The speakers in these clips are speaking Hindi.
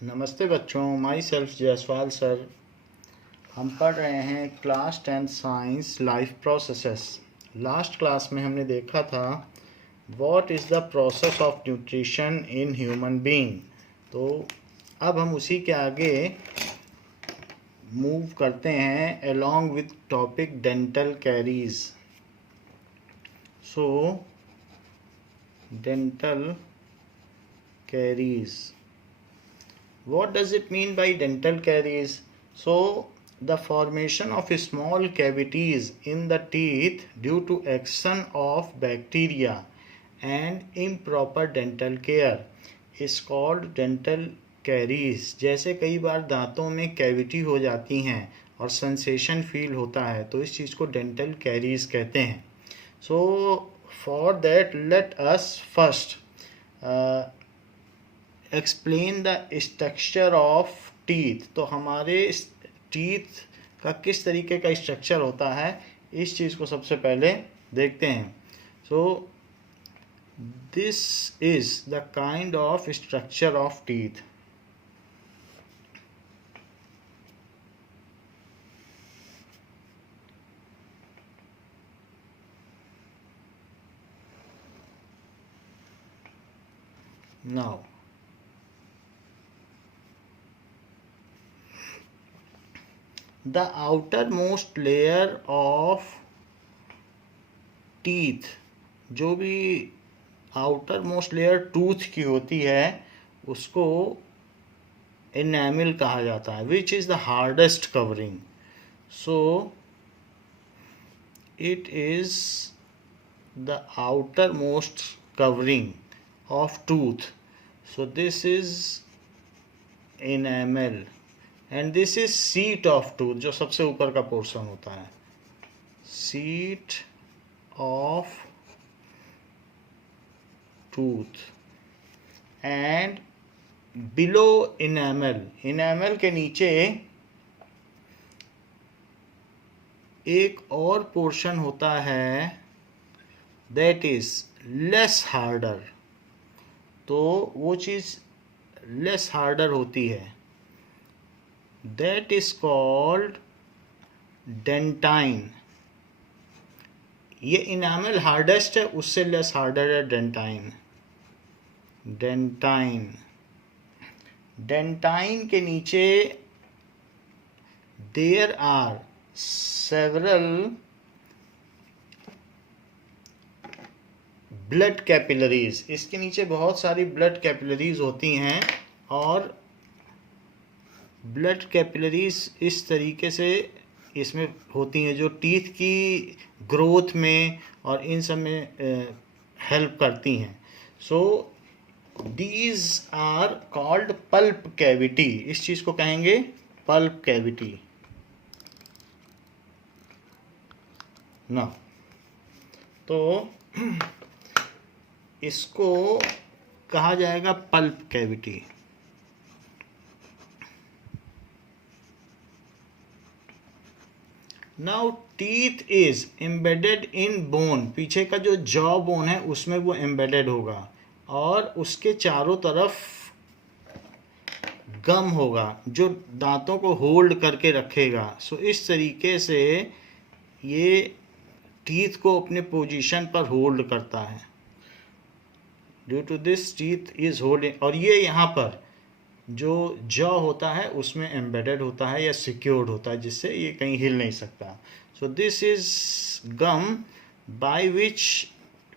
नमस्ते बच्चों, माई सेल्फ जायसवाल सर। हम पढ़ रहे हैं class 10 science life processes. Last class में हमने देखा था what is the process of nutrition in human being. तो अब हम उसी के आगे मूव करते हैं along with topic dental caries. So dental caries, what does it mean by dental caries? So the formation of small cavities in the teeth due to action of bacteria and improper dental care is called dental caries। जैसे कई बार दांतों में कैविटी हो जाती हैं और सेंसेशन फील होता है तो इस चीज़ को डेंटल कैरीज कहते हैं। So for that let us first explain the structure of teeth. तो हमारे टीथ का किस तरीके का स्ट्रक्चर होता है इस चीज़ को सबसे पहले देखते हैं। सो this is the kind of structure of teeth. Now the outermost layer of teeth, जो भी आउटर मोस्ट लेयर टूथ की होती है उसको इनेमिल कहा जाता है, which is the hardest covering. So it is the outer most covering of tooth. So this is enamel and this is seat of tooth, जो सबसे ऊपर का पोर्शन होता है, seat of tooth. And below enamel, enamel के नीचे एक और पोर्शन होता है दैट इज लेस हार्डर। तो वो चीज़ लेस हार्डर होती है, that is called डेंटाइन। ये इनामल हार्डेस्ट है, उससे लेस हार्डर है डेंटाइन। डेंटाइन, डेंटाइन के नीचे there are several blood capillaries. इसके नीचे बहुत सारी ब्लड कैपिलरीज होती हैं और ब्लड कैपिलरीज इस तरीके से इसमें होती हैं जो टीथ की ग्रोथ में और इन सब में हेल्प करती हैं। So these are called pulp cavity. इस चीज़ को कहेंगे पल्प कैविटी ना। तो इसको कहा जाएगा pulp cavity. Now teeth is embedded in bone, पीछे का जो जॉ बोन है उसमें वो एम्बेडेड होगा और उसके चारों तरफ गम होगा जो दांतों को होल्ड करके रखेगा। सो इस तरीके से ये टीथ को अपने पोजीशन पर होल्ड करता है। Due to this teeth is holding, और ये यहाँ पर जो जॉ होता है उसमें एम्बेडेड होता है या सिक्योर्ड होता है जिससे ये कहीं हिल नहीं सकता। So this is gum by which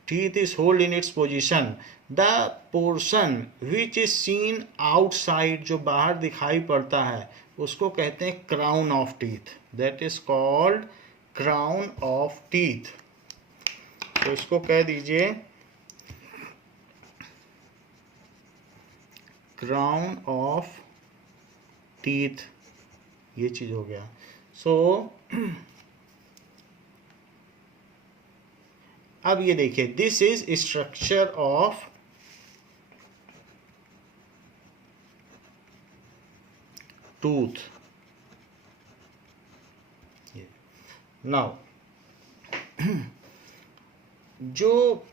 teeth is hold in its position. The portion which is seen outside, जो बाहर दिखाई पड़ता है उसको कहते हैं crown of teeth. That is called crown of teeth. तो इसको कह दीजिए क्राउन ऑफ टीथ, ये चीज हो गया। सो अब ये देखिए, this is structure of tooth. Now जो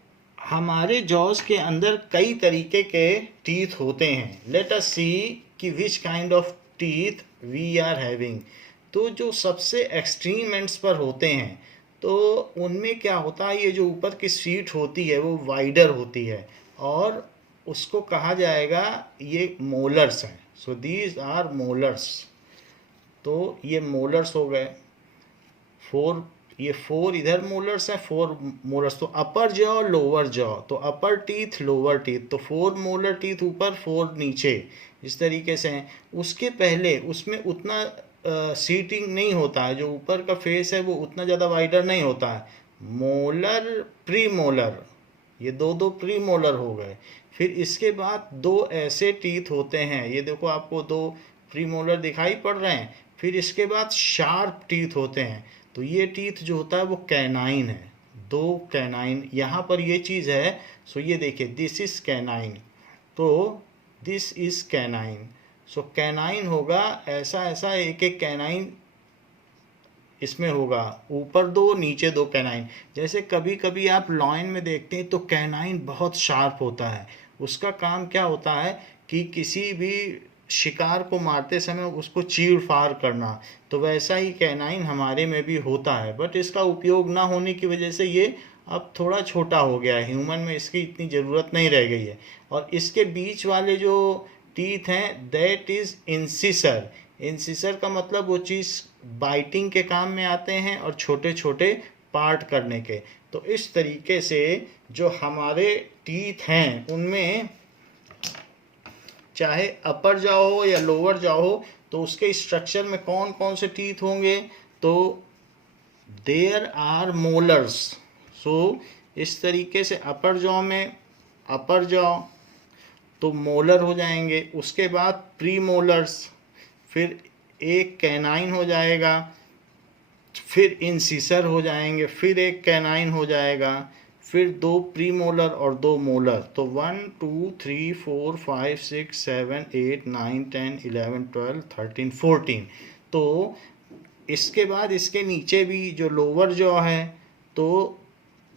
हमारे जॉज के अंदर कई तरीके के टीथ होते हैं. लेट अस सी कि which kind of teeth we are having. तो जो सबसे एक्सट्रीम एंड्स पर होते हैं तो उनमें क्या होता है, ये जो ऊपर की सीट होती है वो वाइडर होती है और उसको कहा जाएगा ये मोलर्स हैं. So these are molars. तो ये मोलर्स हो गए. ये 4 इधर मोलर्स हैं, 4 मोलर्स. तो अपर जॉ लोअर जॉ, तो अपर टीथ लोअर टीथ, तो 4 मोलर टीथ ऊपर 4 नीचे, इस तरीके से हैं. उसके पहले उसमें उतना सीटिंग नहीं होता है. जो ऊपर का फेस है वो उतना ज़्यादा वाइडर नहीं होता है. मोलर प्री मोलर, ये दो प्री मोलर हो गए. फिर इसके बाद 2 ऐसे टीथ होते हैं, ये देखो आपको 2 प्री मोलर दिखाई पड़ रहे हैं. फिर इसके बाद शार्प टीथ होते हैं. तो ये टीथ जो होता है वो कैनाइन है. 2 कैनाइन यहाँ पर ये चीज़ है. सो ये देखिए, दिस इज कैनाइन, तो this is canine. So canine होगा ऐसा ऐसा, एक एक कैनाइन इसमें होगा, ऊपर 2 नीचे 2 कैनाइन. जैसे कभी कभी आप लॉयन में देखते हैं तो कैनाइन बहुत शार्प होता है. उसका काम क्या होता है कि किसी भी शिकार को मारते समय उसको चीड़ फाड़ करना. तो वैसा ही कैनाइन हमारे में भी होता है, बट इसका उपयोग ना होने की वजह से ये अब थोड़ा छोटा हो गया है. ह्यूमन में इसकी इतनी ज़रूरत नहीं रह गई है. और इसके बीच वाले जो टीथ हैं दैट इज़ इंसिसर. इंसिसर का मतलब वो चीज़ बाइटिंग के काम में आते हैं और छोटे छोटे पार्ट करने के. तो इस तरीके से जो हमारे टीथ हैं उनमें चाहे अपर जाओ हो या लोअर जाओ हो तो उसके स्ट्रक्चर में कौन कौन से टीथ होंगे, तो देयर आर मोलर्स. सो इस तरीके से अपर जॉ में अपर जॉ तो मोलर हो जाएंगे. उसके बाद प्री मोलर्स, फिर एक कैनाइन हो जाएगा, फिर इंसिसर हो जाएंगे, फिर एक कैनाइन हो जाएगा, फिर 2 प्री मोलर और 2 मोलर. तो 1 2 3 4 5 6 7 8 9 10 11 12 13 14. तो इसके बाद इसके नीचे भी जो लोअर जॉ है तो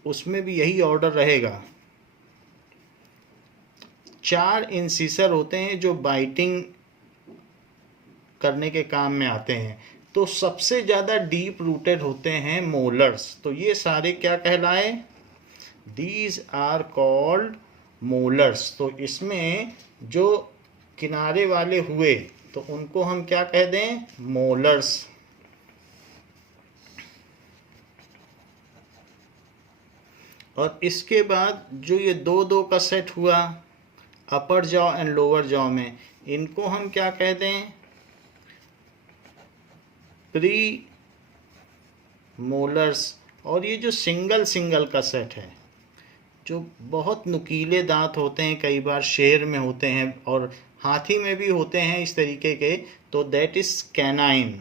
उसमें भी यही ऑर्डर रहेगा. 4 इंसिसर होते हैं जो बाइटिंग करने के काम में आते हैं. तो सबसे ज़्यादा डीप रूटेड होते हैं मोलर्स. तो ये सारे क्या कहलाए, दीज आर कॉल्ड मोलर्स. तो इसमें जो किनारे वाले हुए तो उनको हम क्या कह दें, मोलर्स. और इसके बाद जो ये 2 का सेट हुआ अपर जॉ एंड लोअर जॉ में, इनको हम क्या कह दें, प्री मोलर्स. और ये जो सिंगल का सेट है जो बहुत नुकीले दांत होते हैं, कई बार शेर में होते हैं और हाथी में भी होते हैं इस तरीके के, तो दैट इज कैनाइन.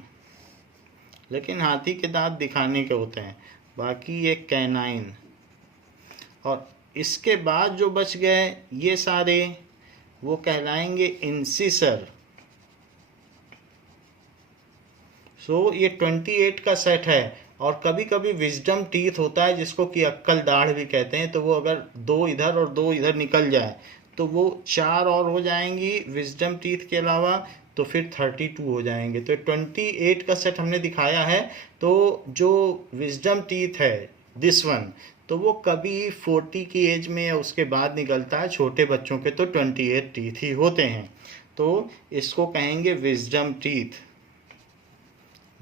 लेकिन हाथी के दांत दिखाने के होते हैं, बाकी ये कैनाइन. और इसके बाद जो बच गए ये सारे वो कहलाएंगे इंसिसर. सो ये 28 का सेट है. और कभी कभी विजडम टीथ होता है जिसको कि अक्कल दाढ़ भी कहते हैं. तो वो अगर 2 इधर और 2 इधर निकल जाए तो वो 4 और हो जाएंगी विजडम टीथ के अलावा, तो फिर 32 हो जाएंगे. तो 28 का सेट हमने दिखाया है. तो जो विजडम टीथ है दिस वन, तो वो कभी 40 की एज में या उसके बाद निकलता है. छोटे बच्चों के तो 28 टीथ ही होते हैं. तो इसको कहेंगे विजडम टीथ,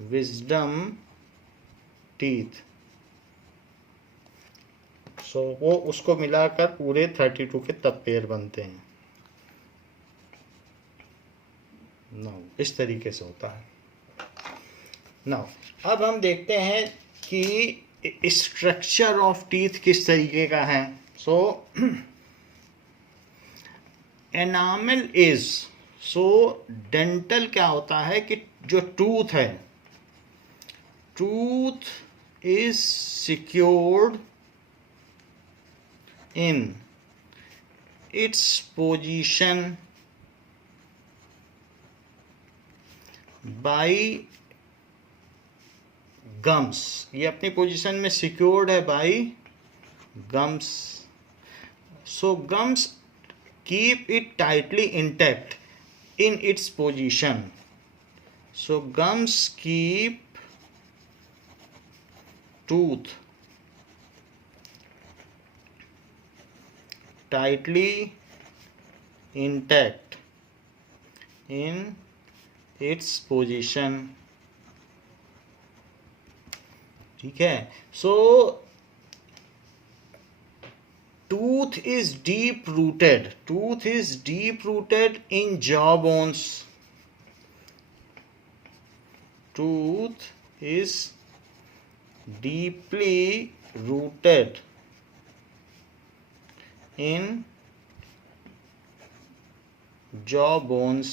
विजडम टीथ. सो वो उसको मिलाकर पूरे 32 के तब पेयर बनते हैं. नाउ इस तरीके से होता है. नाउ अब हम देखते हैं कि स्ट्रक्चर ऑफ टीथ किस तरीके का है. सो एनामल इज, सो डेंटल क्या होता है कि जो टूथ है, tooth is secured in its position by gums. ये अपनी पोजीशन में सिक्योर्ड है by gums. So gums keep it tightly intact in its position. So gums keep tooth tightly intact in its position. ठीक है. So tooth is deep rooted. Tooth is deep rooted in jaw bones. Tooth is deeply rooted in jaw bones.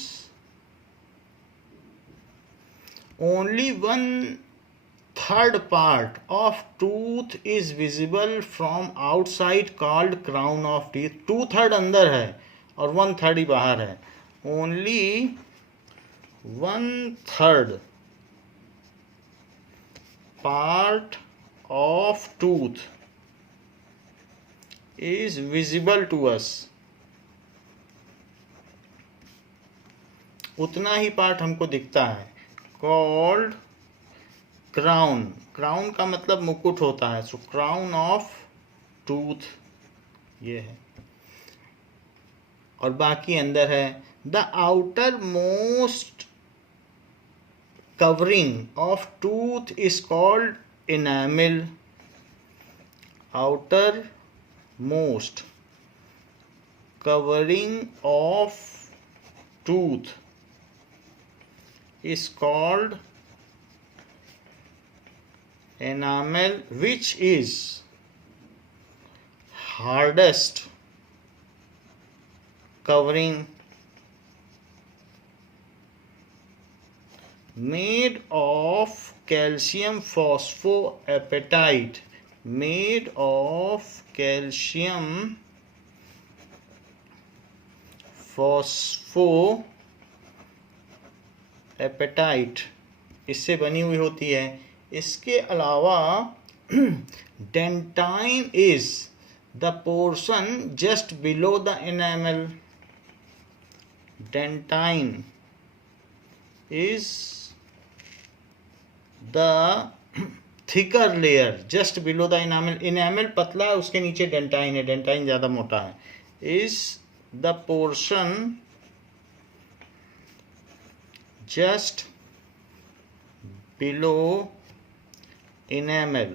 Only 1/3 part of tooth is visible from outside called crown of teeth. 2/3 अंदर है और 1/3 ही बाहर है. Only 1/3 part of tooth is visible to us. उतना ही पार्ट हमको दिखता है. Called crown. क्राउन का मतलब मुकुट होता है. सो क्राउन ऑफ टूथ ये है और बाकी अंदर है. The outer most covering of tooth is called enamel. Outer most covering of tooth is called enamel, which is hardest covering made of calcium phosphoapatite. Made of calcium phosphoapatite इससे बनी हुई होती है. इसके अलावा dentine is the portion just below the enamel. Dentine is the thicker layer just below the enamel. Enamel पतला है, उसके नीचे डेंटाइन है. डेंटाइन ज़्यादा मोटा है. Is the portion just below enamel.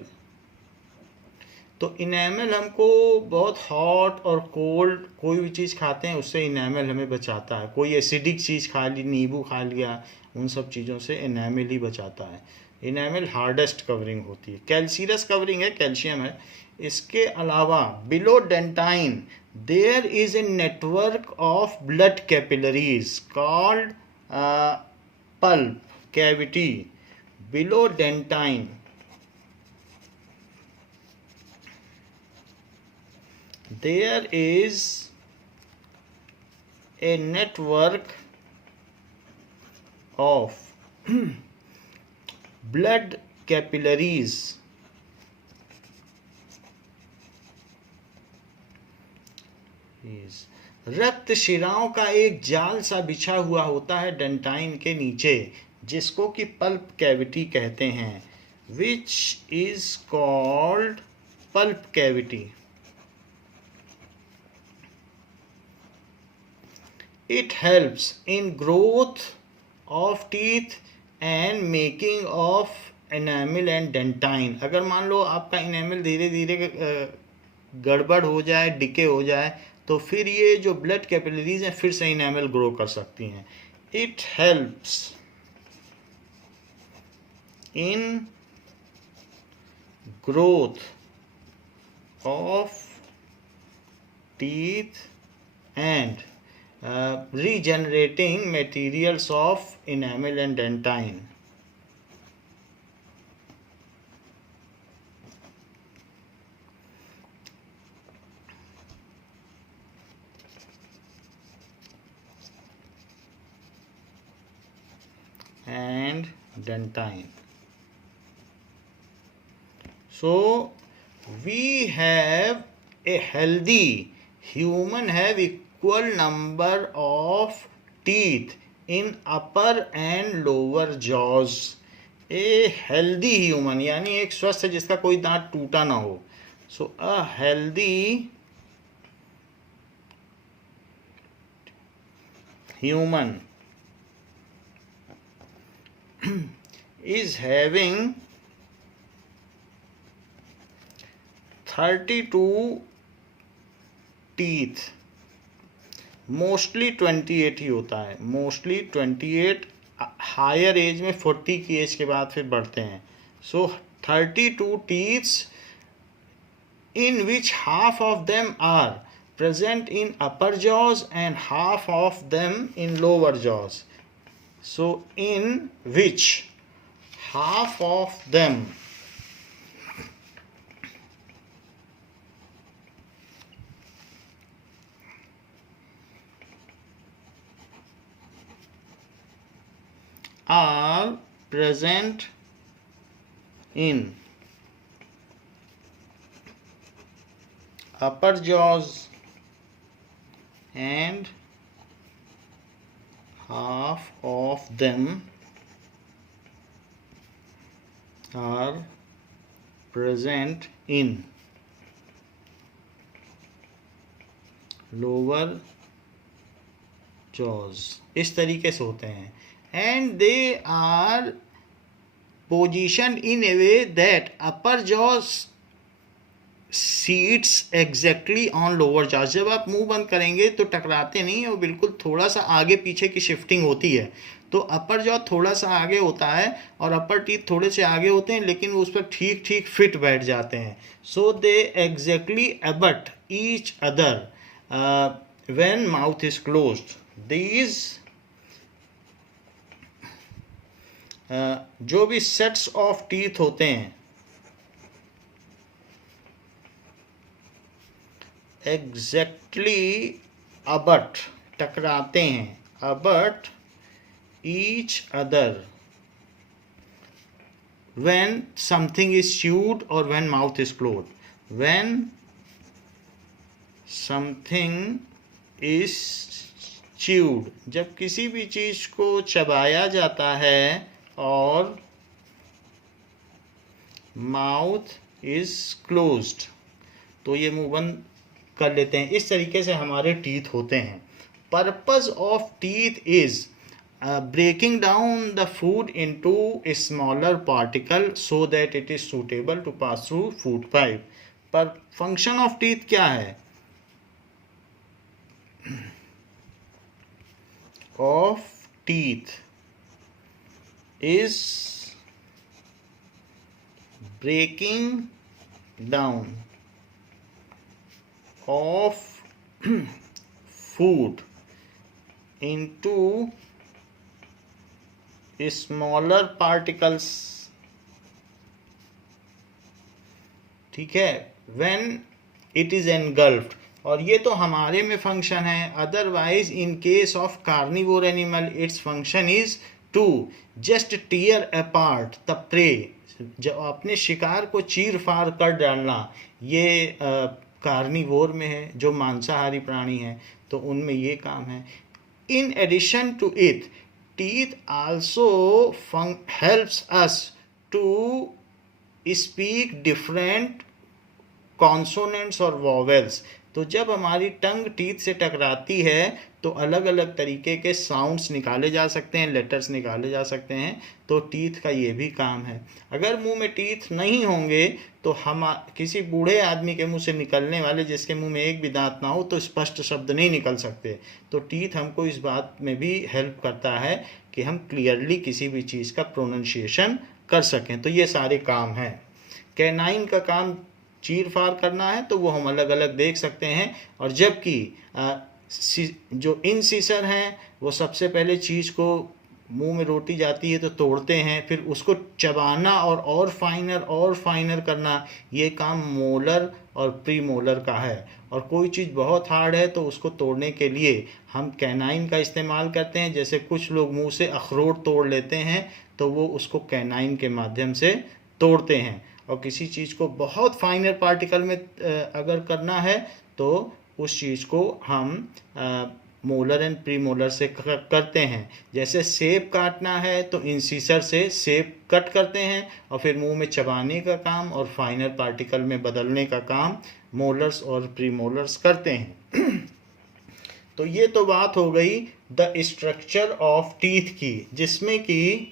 तो इनेमल हमको बहुत हॉट और कोल्ड कोई भी चीज़ खाते हैं उससे इनेमल हमें बचाता है. कोई एसिडिक चीज़ खा ली, नींबू खा लिया, उन सब चीज़ों से इनेमल ही बचाता है. इनेमल हार्डेस्ट कवरिंग होती है. कैल्सीरस कवरिंग है, कैल्शियम है. इसके अलावा below dentine there is a network of blood capillaries called pulp cavity. Below dentine there is a network of blood capillaries रक्त शिराओं का एक जाल सा बिछा हुआ होता है डेंटाइन के नीचे, जिसको कि पल्प कैविटी कहते हैं. Which is called pulp cavity. It helps in growth of teeth and making of enamel and dentine. अगर मान लो आपका enamel धीरे धीरे गड़बड़ हो जाए, डिके हो जाए, तो फिर ये जो ब्लड कैपिलरीज हैं फिर से enamel ग्रो कर सकती हैं. It helps in growth of teeth and regenerating materials of enamel and dentine. And dentine. So we have a healthy human have equal number of teeth in upper and lower jaws. A healthy human यानी एक स्वस्थ जिसका कोई दांत टूटा ना हो। So a healthy human is having 32 teeth, mostly 28 ही होता है, मोस्टली 28, हायर एज में 40 की एज के बाद फिर बढ़ते हैं। सो 32 teeths in which half of them are present in upper jaws and half of them in lower jaws. So in which half of them are present in upper jaws and half of them are present in lower jaws। इस तरीके से होते हैं। And they are position in a way that upper jaws seats exactly on lower jaws. जब आप मुंह बंद करेंगे तो टकराते नहीं है, वो बिल्कुल थोड़ा सा आगे पीछे की शिफ्टिंग होती है। तो अपर जॉ थोड़ा सा आगे होता है और अपर टीथ थोड़े से आगे होते हैं, लेकिन वो उस पर ठीक ठीक फिट बैठ जाते हैं। So they exactly abut each other when mouth is closed. These जो भी सेट्स ऑफ टीथ होते हैं एग्जैक्टली अबट टकराते हैं, Abbott each other when something is chewed or when mouth is closed. When something is chewed, जब किसी भी चीज को चबाया जाता है और माउथ इज क्लोज्ड, तो ये मुंह बंद कर लेते हैं। इस तरीके से हमारे टीथ होते हैं। Purpose of teeth is breaking down the food into a smaller particle so that it is suitable to pass through food pipe. पर function of teeth क्या है? Of teeth is breaking down of food into smaller particles. ठीक है, व्हेन इट इज एनगल्फ्ड। और ये तो हमारे में फंक्शन है। Otherwise in case of carnivore animal its function is to just tear apart the prey, जो अपने शिकार को चीर फाड़ कर डालना। ये कार्निवोर में है, जो मांसाहारी प्राणी है तो उनमें ये काम है। In addition to it teeth also helps us to speak different consonants और vowels। तो जब हमारी टंग टीथ से टकराती है तो अलग अलग तरीके के साउंड्स निकाले जा सकते हैं, लेटर्स निकाले जा सकते हैं। तो टीथ का ये भी काम है। अगर मुंह में टीथ नहीं होंगे तो हम किसी बूढ़े आदमी के मुंह से निकलने वाले, जिसके मुंह में एक भी दांत ना हो, तो स्पष्ट शब्द नहीं निकल सकते। तो टीथ हमको इस बात में भी हेल्प करता है कि हम क्लियरली किसी भी चीज़ का प्रोनाउंसिएशन कर सकें। तो ये सारे काम हैं। कैनाइन का काम चीर फाड़ करना है तो वो हम अलग अलग देख सकते हैं। और जबकि जो इनसिसर हैं वो सबसे पहले चीज़ को मुंह में रोटी जाती है तो तोड़ते हैं, फिर उसको चबाना और फाइनर करना, ये काम मोलर और प्री मोलर का है। और कोई चीज़ बहुत हार्ड है तो उसको तोड़ने के लिए हम कैनाइन का इस्तेमाल करते हैं। जैसे कुछ लोग मुंह से अखरोट तोड़ लेते हैं तो वो उसको कैनाइन के माध्यम से तोड़ते हैं। और किसी चीज़ को बहुत फाइनर पार्टिकल में अगर करना है तो उस चीज़ को हम मोलर एंड प्री मोलर से करते हैं। जैसे सेब काटना है तो इंसिसर से सेब कट करते हैं और फिर मुंह में चबाने का काम और फाइनल पार्टिकल में बदलने का काम मोलर्स और प्री मोलर्स करते हैं। तो ये तो बात हो गई द स्ट्रक्चर ऑफ टीथ की, जिसमें कि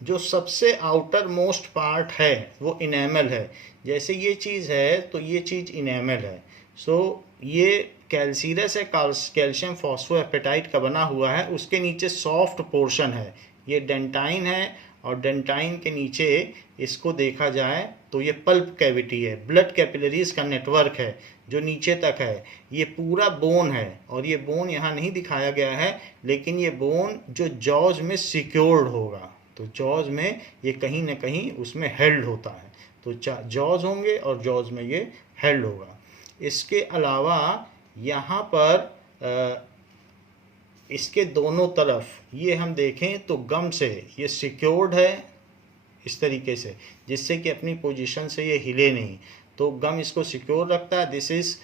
जो सबसे आउटर मोस्ट पार्ट है वो इनेमल है। जैसे ये चीज़ है तो ये चीज़ इनेमल है। सो ये कैल्सीरस है, कैल्शियम फॉस्फोएपेटाइट का बना हुआ है। उसके नीचे सॉफ्ट पोर्शन है, ये डेंटाइन है, और डेंटाइन के नीचे इसको देखा जाए तो ये पल्प कैविटी है, ब्लड कैपिलरीज का नेटवर्क है जो नीचे तक है। ये पूरा बोन है, और ये बोन यहाँ नहीं दिखाया गया है, लेकिन ये बोन जो जॉज में सिक्योर्ड होगा, तो जॉज में ये कहीं ना कहीं उसमें हेल्ड होता है। तो जॉज होंगे और जॉज में ये हेल्ड होगा। इसके अलावा यहाँ पर इसके दोनों तरफ ये हम देखें तो गम से ये सिक्योर्ड है इस तरीके से, जिससे कि अपनी पोजीशन से ये हिले नहीं, तो गम इसको सिक्योर रखता है। This is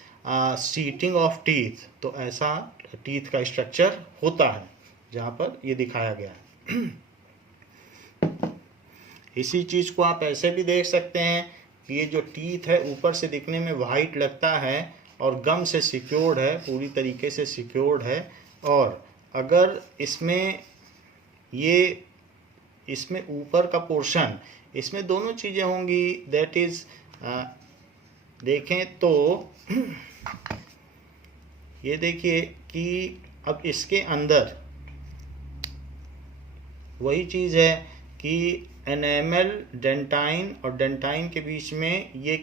seating of teeth. तो ऐसा टीथ का स्ट्रक्चर होता है जहाँ पर ये दिखाया गया है। इसी चीज़ को आप ऐसे भी देख सकते हैं कि ये जो टीथ है ऊपर से दिखने में वाइट लगता है और गम से सिक्योर्ड है, पूरी तरीके से सिक्योर्ड है। और अगर इसमें ऊपर का पोर्शन, इसमें दोनों चीज़ें होंगी, दैट इज़ देखें तो ये देखिए कि अब इसके अंदर वही चीज़ है कि एनेमल, डेंटाइन और डेंटाइन के बीच में ये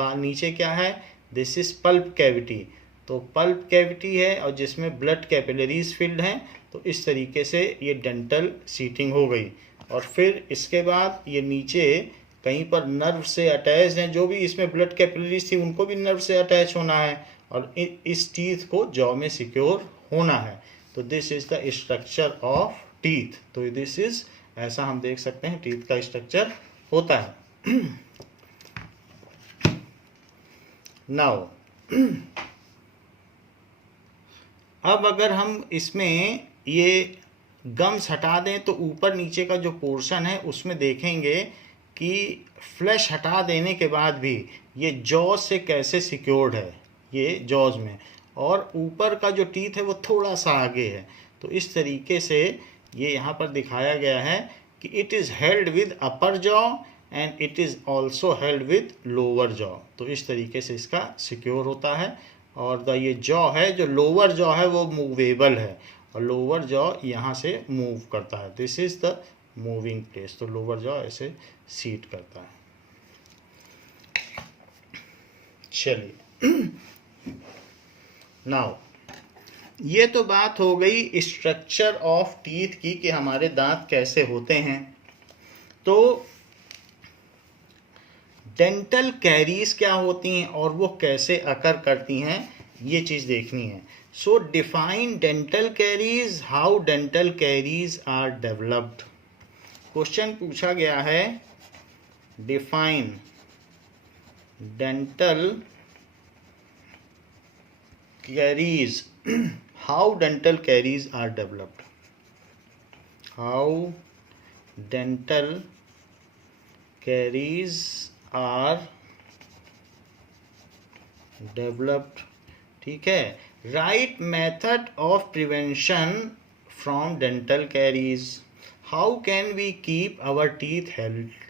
नीचे क्या है, दिस इज पल्प कैविटी। तो पल्प कैविटी है और जिसमें ब्लड कैपिलरीज फिल्ड हैं। तो इस तरीके से ये डेंटल सीटिंग हो गई। और फिर इसके बाद ये नीचे कहीं पर नर्व से अटैच हैं, जो भी इसमें ब्लड कैपिलरीज थी उनको भी नर्व से अटैच होना है, और इस टीथ को जॉ में सिक्योर होना है। तो this is the structure of teeth. तो दिस इज, ऐसा हम देख सकते हैं टीथ का स्ट्रक्चर होता है। नाउ अब अगर हम इसमें ये गम्स हटा दें तो ऊपर नीचे का जो पोर्शन है उसमें देखेंगे कि फ्लैश हटा देने के बाद भी ये जॉज से कैसे सिक्योर्ड है, ये जॉज में, और ऊपर का जो टीथ है वो थोड़ा सा आगे है। तो इस तरीके से ये यहाँ पर दिखाया गया है कि it is held with upper jaw and it is also held with lower jaw. तो इस तरीके से इसका सिक्योर होता है। और ये जॉ है, जो लोअर जॉ है वो मूवेबल है, और लोअर जॉ यहाँ से मूव करता है। This is the moving place. तो लोअर जॉ ऐसे सीट करता है। चलिए, नाउ ये तो बात हो गई स्ट्रक्चर ऑफ टीथ की कि हमारे दांत कैसे होते हैं। तो डेंटल कैरीज क्या होती हैं और वो कैसे अकर करती हैं, ये चीज़ देखनी है। So define dental caries, how dental caries are developed. Question पूछा गया है, define dental caries, how dental caries are developed, how dental caries are developed। ठीक है, right method of prevention from dental caries, how can we keep our teeth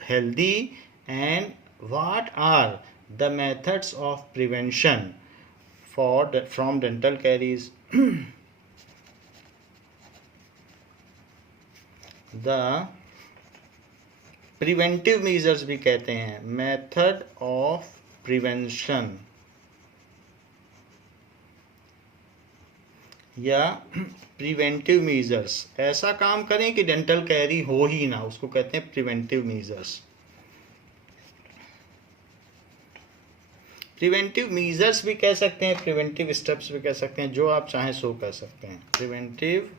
healthy, and what are the methods of prevention from dental caries। the preventive measures भी कहते हैं, method of prevention या प्रिवेंटिव मेजर्स। ऐसा काम करें कि डेंटल कैरी हो ही ना, उसको कहते हैं प्रिवेंटिव मेजर्स। प्रिवेंटिव मेजर्स भी कह सकते हैं, प्रिवेंटिव स्टेप्स भी कह सकते हैं, जो आप चाहें सो कह सकते हैं। Preventive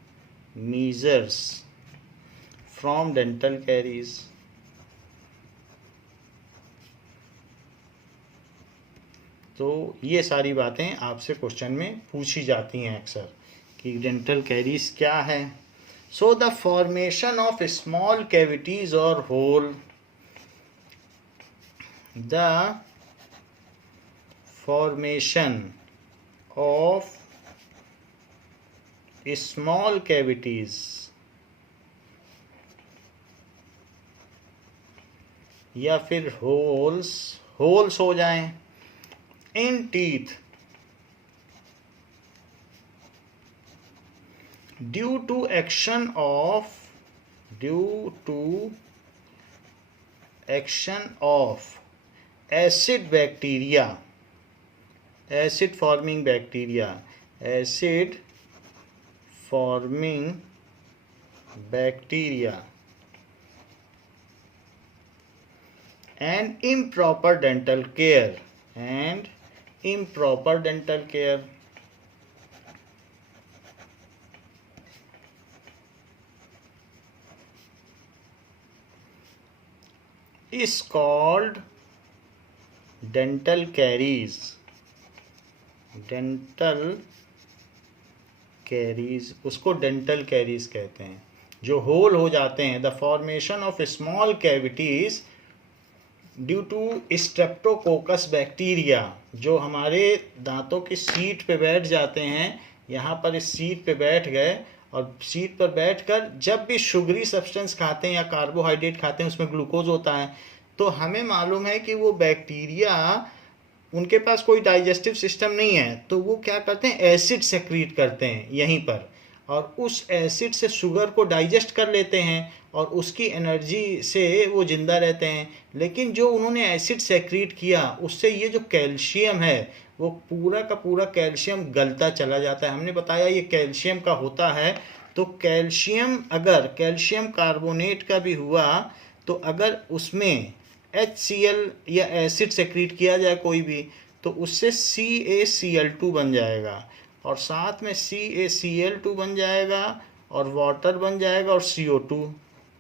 measures from dental caries. तो ये सारी बातें आपसे क्वेश्चन में पूछी जाती हैं अक्सर कि डेंटल कैरीज क्या है. So the formation of small cavities और hole, the formation of small cavities या फिर होल्स हो जाएं in teeth due to action of acid forming bacteria and improper dental care is called dental caries. उसको डेंटल कैरीज कहते हैं. जो होल हो जाते हैं, the formation of small cavities due to streptococcus bacteria, जो हमारे दांतों की सीट पे बैठ जाते हैं. यहाँ पर इस सीट पे बैठ गए और सीट पर बैठकर जब भी शुगरी सब्सटेंस खाते हैं या कार्बोहाइड्रेट खाते हैं उसमें ग्लूकोज होता है, तो हमें मालूम है कि वो बैक्टीरिया, उनके पास कोई डाइजेस्टिव सिस्टम नहीं है, तो वो क्या करते हैं, एसिड सेक्रीट करते हैं यहीं पर, और उस एसिड से शुगर को डाइजेस्ट कर लेते हैं और उसकी एनर्जी से वो जिंदा रहते हैं. लेकिन जो उन्होंने एसिड सेक्रीट किया उससे ये जो कैल्शियम है वो पूरा का पूरा कैल्शियम गलता चला जाता है. हमने बताया ये कैल्शियम का होता है. तो कैल्शियम, अगर कैल्शियम कार्बोनेट का भी हुआ तो अगर उसमें HCl या एसिड सेक्रीट किया जाए कोई भी, तो उससे CaCl2 बन जाएगा और साथ में CaCl2 बन जाएगा और वाटर बन जाएगा और CO2.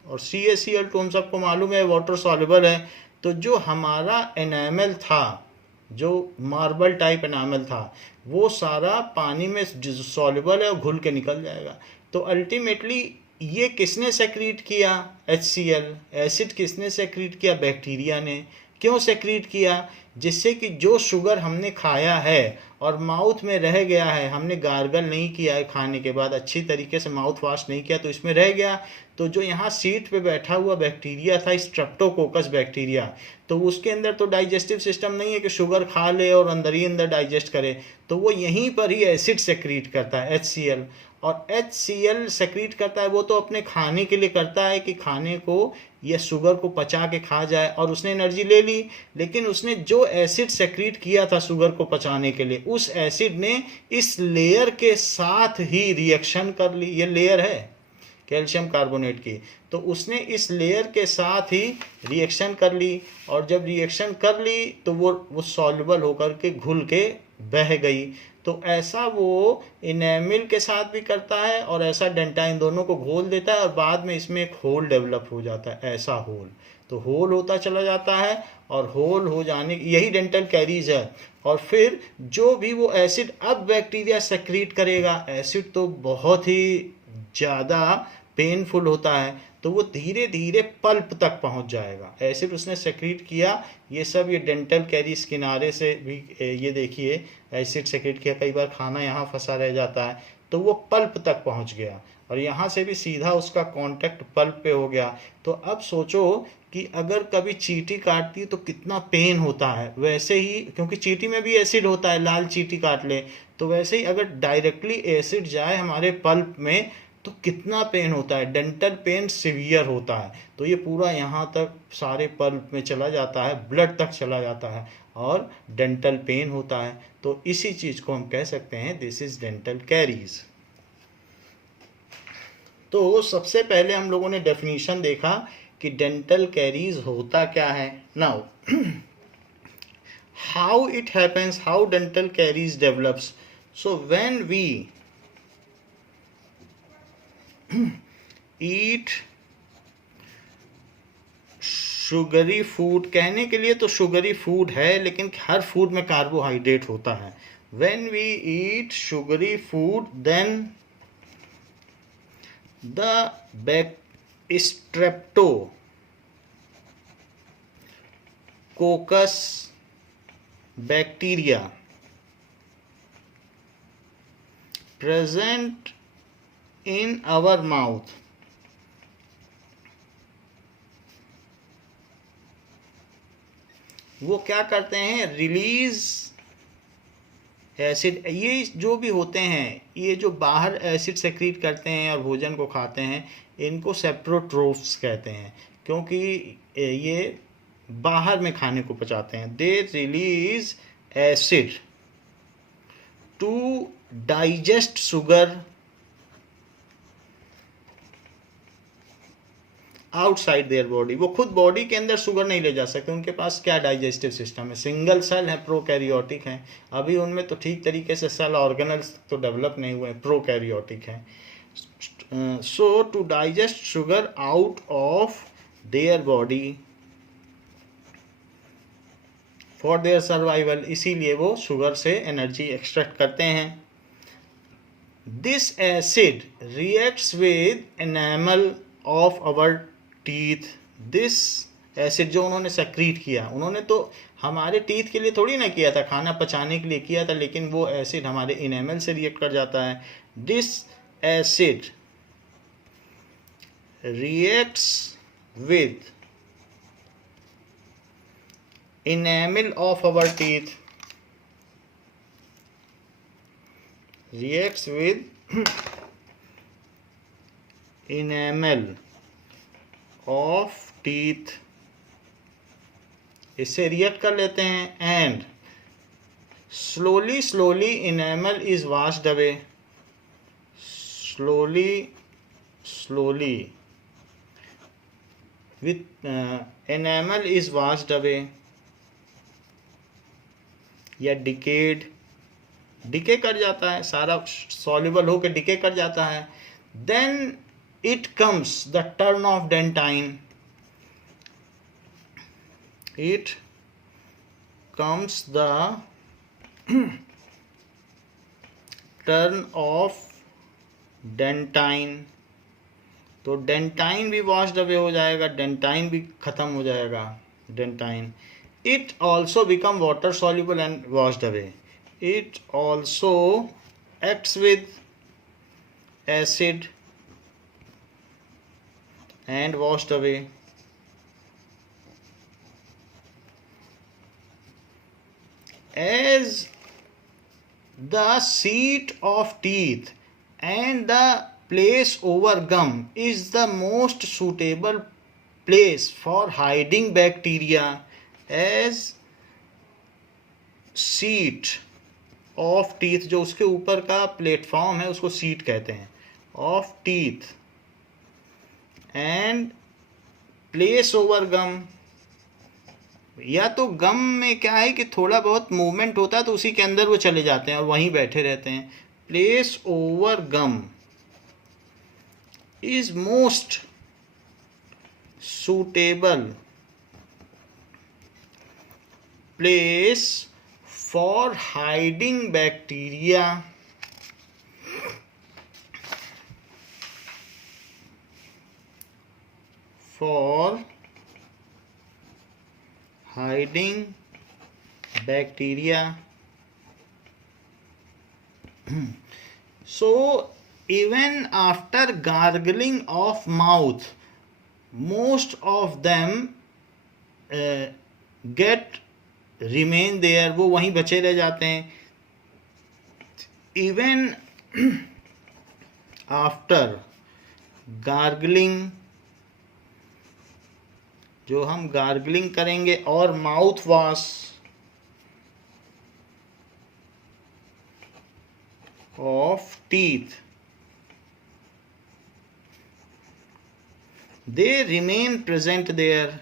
और CaCl2 हम सबको मालूम है वाटर सॉल्युबल है. तो जो हमारा एनामल था, जो मार्बल टाइप एनामल था, वो सारा पानी में सॉल्युबल है और घुल के निकल जाएगा. तो अल्टीमेटली ये किसने सेक्रीट किया, HCl, एसिड किसने सेक्रीट किया, बैक्टीरिया ने. क्यों सेक्रीट किया, जिससे कि जो शुगर हमने खाया है और माउथ में रह गया है, हमने गार्गल नहीं किया है खाने के बाद, अच्छी तरीके से माउथ वॉश नहीं किया, तो इसमें रह गया. तो जो यहाँ सीट पे बैठा हुआ बैक्टीरिया था, स्ट्रेप्टोकोकस बैक्टीरिया, तो उसके अंदर तो डाइजेस्टिव सिस्टम नहीं है कि शुगर खा ले और अंदर ही अंदर डाइजेस्ट करे, तो वो यहीं पर ही एसिड सेक्रीट करता है, HCl. और HCl सेक्रीट करता है वो तो अपने खाने के लिए करता है कि खाने को या शुगर को पचा के खा जाए, और उसने एनर्जी ले ली. लेकिन उसने जो एसिड सेक्रीट किया था शुगर को पचाने के लिए, उस एसिड ने इस लेयर के साथ ही रिएक्शन कर ली. ये लेयर है कैल्शियम कार्बोनेट की, तो उसने इस लेयर के साथ ही रिएक्शन कर ली. और जब रिएक्शन कर ली तो वो सॉल्युबल होकर के घुल के बह गई. तो ऐसा वो इनेमिल के साथ भी करता है और ऐसा डेंटा, इन दोनों को घोल देता है और बाद में इसमें एक होल डेवलप हो जाता है, ऐसा होल. तो होल होता चला जाता है और होल हो जाने, यही डेंटल कैरीज है. और फिर जो भी वो एसिड अब बैक्टीरिया सेक्रीट करेगा, एसिड तो बहुत ही ज़्यादा पेनफुल होता है, तो वो धीरे धीरे पल्प तक पहुंच जाएगा. एसिड उसने सेक्रीट किया, ये सब ये डेंटल कैरीज किनारे से भी, ये देखिए एसिड सेक्रीट किया, कई बार खाना यहाँ फंसा रह जाता है, तो वो पल्प तक पहुंच गया और यहाँ से भी सीधा उसका कांटेक्ट पल्प पे हो गया. तो अब सोचो कि अगर कभी चींटी काटती है तो कितना पेन होता है, वैसे ही, क्योंकि चींटी में भी एसिड होता है, लाल चींटी काट ले, तो वैसे ही अगर डायरेक्टली एसिड जाए हमारे पल्प में तो कितना पेन होता है. डेंटल पेन सीवियर होता है. तो ये पूरा यहाँ तक सारे पल्प में चला जाता है, ब्लड तक चला जाता है और डेंटल पेन होता है. तो इसी चीज़ को हम कह सकते हैं दिस इज डेंटल कैरीज. तो सबसे पहले हम लोगों ने डेफिनेशन देखा कि डेंटल कैरीज होता क्या है. Now how it happens, how dental caries develops. So when we eat sugary food, कहने के लिए तो शुगरी फूड है, लेकिन हर फूड में कार्बोहाइड्रेट होता है. When we eat sugary food, then the Streptococcus bacteria present in our mouth वो क्या करते हैं, रिलीज एसिड. ये जो भी होते हैं, ये जो बाहर एसिड सेक्रीट करते हैं और भोजन को खाते हैं, इनको सेप्रोट्रोफ्स कहते हैं, क्योंकि ये बाहर में खाने को पचाते हैं. They release acid to digest sugar outside their body. वो खुद बॉडी के अंदर शुगर नहीं ले जा सकते, उनके पास क्या डाइजेस्टिव सिस्टम है, सिंगल सेल है, प्रोकैरियोटिक है. अभी उनमें तो ठीक तरीके से सेल ऑर्गेनल्स तो डेवलप नहीं हुए, प्रोकैरियोटिक है. So to digest sugar out of their body for their survival, इसीलिए वो शुगर से एनर्जी एक्सट्रैक्ट करते हैं. This acid reacts with enamel of our teeth. This acid जो उन्होंने सेक्रीट किया, उन्होंने तो हमारे टीथ के लिए थोड़ी ना किया था, खाना पचाने के लिए किया था, लेकिन वो एसिड हमारे इनेमल से रिएक्ट कर जाता है. This acid reacts with enamel of our teeth, reacts with enamel of teeth, इससे रिएक्ट कर लेते हैं. And slowly enamel is washed away, slowly with enamel is washed away या डिके कर जाता है, सारा सॉल्युबल होकर डिके कर जाता है. Then it comes the turn of dentine, it comes the turn of dentine. तो डेंटाइन भी वॉश्ड अवे हो जाएगा, डेंटाइन भी खत्म हो जाएगा. Dentine, it also become water soluble and washed away. It also acts with acid and washed away. As the seat of teeth and the place over gum is the most suitable place for hiding bacteria, as seat of teeth, जो उसके ऊपर का प्लेटफॉर्म है उसको सीट कहते हैं, of teeth, and place over gum. या तो गम में क्या है कि थोड़ा बहुत मूवमेंट होता है तो उसी के अंदर वो चले जाते हैं और वहीं बैठे रहते हैं. Place over gum is most suitable place for hiding bacteria, for hiding bacteria. So even after gargling of mouth, most of them get remain there, वो वहीं बचे रह जाते हैं. इवन आफ्टर गार्गलिंग, जो हम गार्गलिंग करेंगे, और mouth wash off teeth, they remain present there.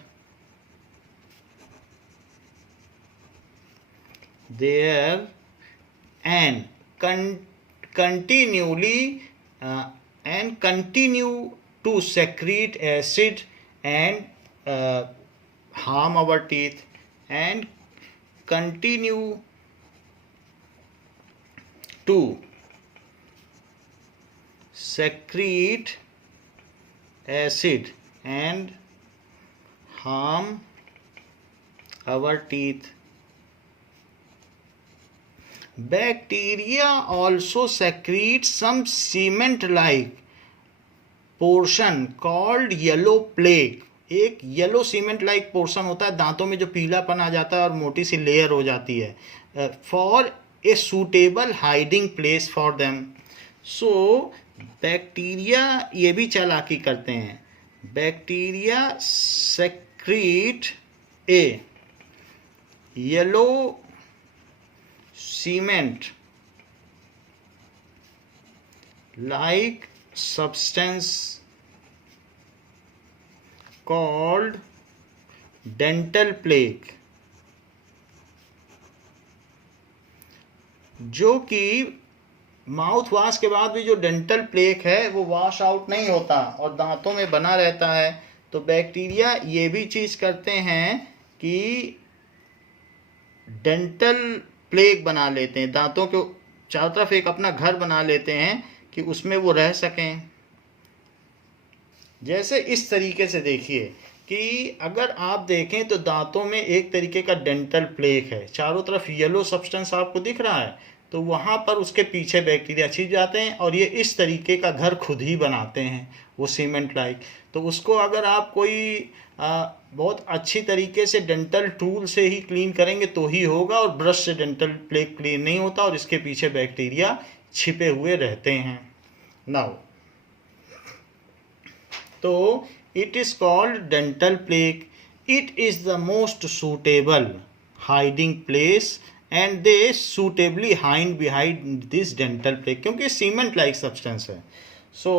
And continue to secrete acid and harm our teeth and continue to secrete acid and harm our teeth. Bacteria also secrete some cement-like portion called yellow plaque. एक येलो सीमेंट लाइक पोर्शन होता है दांतों में जो पीलापन आ जाता है और मोटी सी लेयर हो जाती है for a suitable hiding place for them. So bacteria ये भी चालाकी करते हैं. Bacteria secrete a yellow cement like substance called dental plaque, जो कि माउथ वॉश के बाद भी जो डेंटल प्लेक है वो वॉश आउट नहीं होता और दांतों में बना रहता है. तो बैक्टीरिया ये भी चीज़ करते हैं कि डेंटल प्लेक बना लेते हैं, दांतों के चारों तरफ एक अपना घर बना लेते हैं कि उसमें वो रह सकें. जैसे इस तरीके से देखिए कि अगर आप देखें तो दांतों में एक तरीके का डेंटल प्लेक है, चारों तरफ येलो सब्सटेंस आपको दिख रहा है, तो वहाँ पर उसके पीछे बैक्टीरिया छिप जाते हैं और ये इस तरीके का घर खुद ही बनाते हैं वो सीमेंट लाइक. तो उसको अगर आप कोई बहुत अच्छी तरीके से डेंटल टूल से ही क्लीन करेंगे तो ही होगा, और ब्रश से डेंटल प्लेक क्लीन नहीं होता और इसके पीछे बैक्टीरिया छिपे हुए रहते हैं. नाउ तो it is called dental plaque. It is the most suitable hiding place and they suitably hide behind this dental plaque क्योंकि cement like substance है. So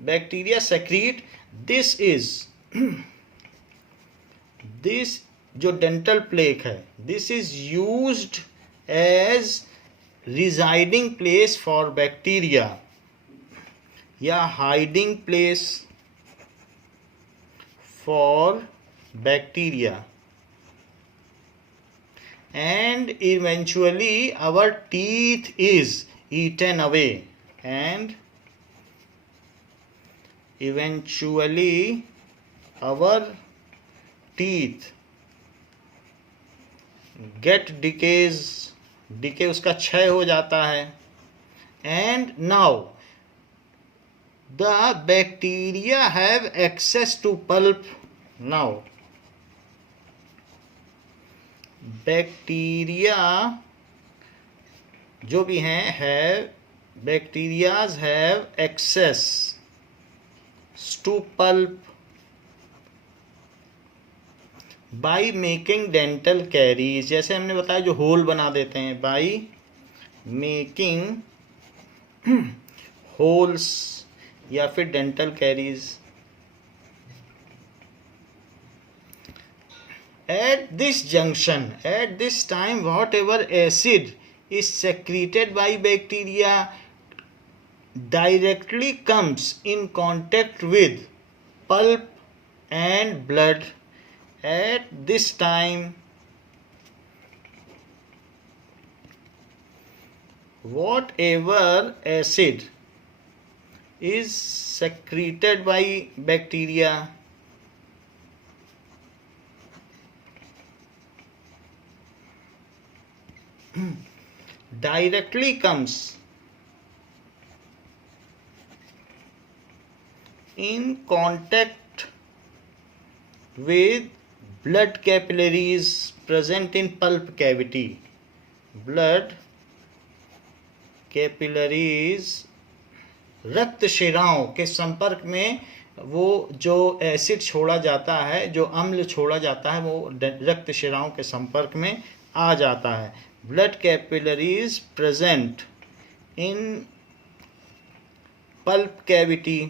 bacteria secrete this is this जो dental plaque है this is used as residing place for bacteria या hiding place for bacteria, and eventually our teeth is eaten away and eventually our teeth get decay उसका क्षय हो जाता है. And now the bacteria have access to pulp. Now bacteria जो भी हैं have bacterias have access to pulp by making dental caries. जैसे हमने बताया जो होल बना देते हैं by making holes या फिर dental caries. At this junction, at this time, whatever acid is secreted by bacteria directly comes in contact with pulp and blood. At this time, whatever acid is secreted by bacteria directly comes in contact with blood capillaries present in pulp cavity. Blood capillaries रक्त शिराओं के संपर्क में वो जो एसिड छोड़ा जाता है, जो अम्ल छोड़ा जाता है, वो रक्त शिराओं के संपर्क में आ जाता है. Blood capillaries present in pulp cavity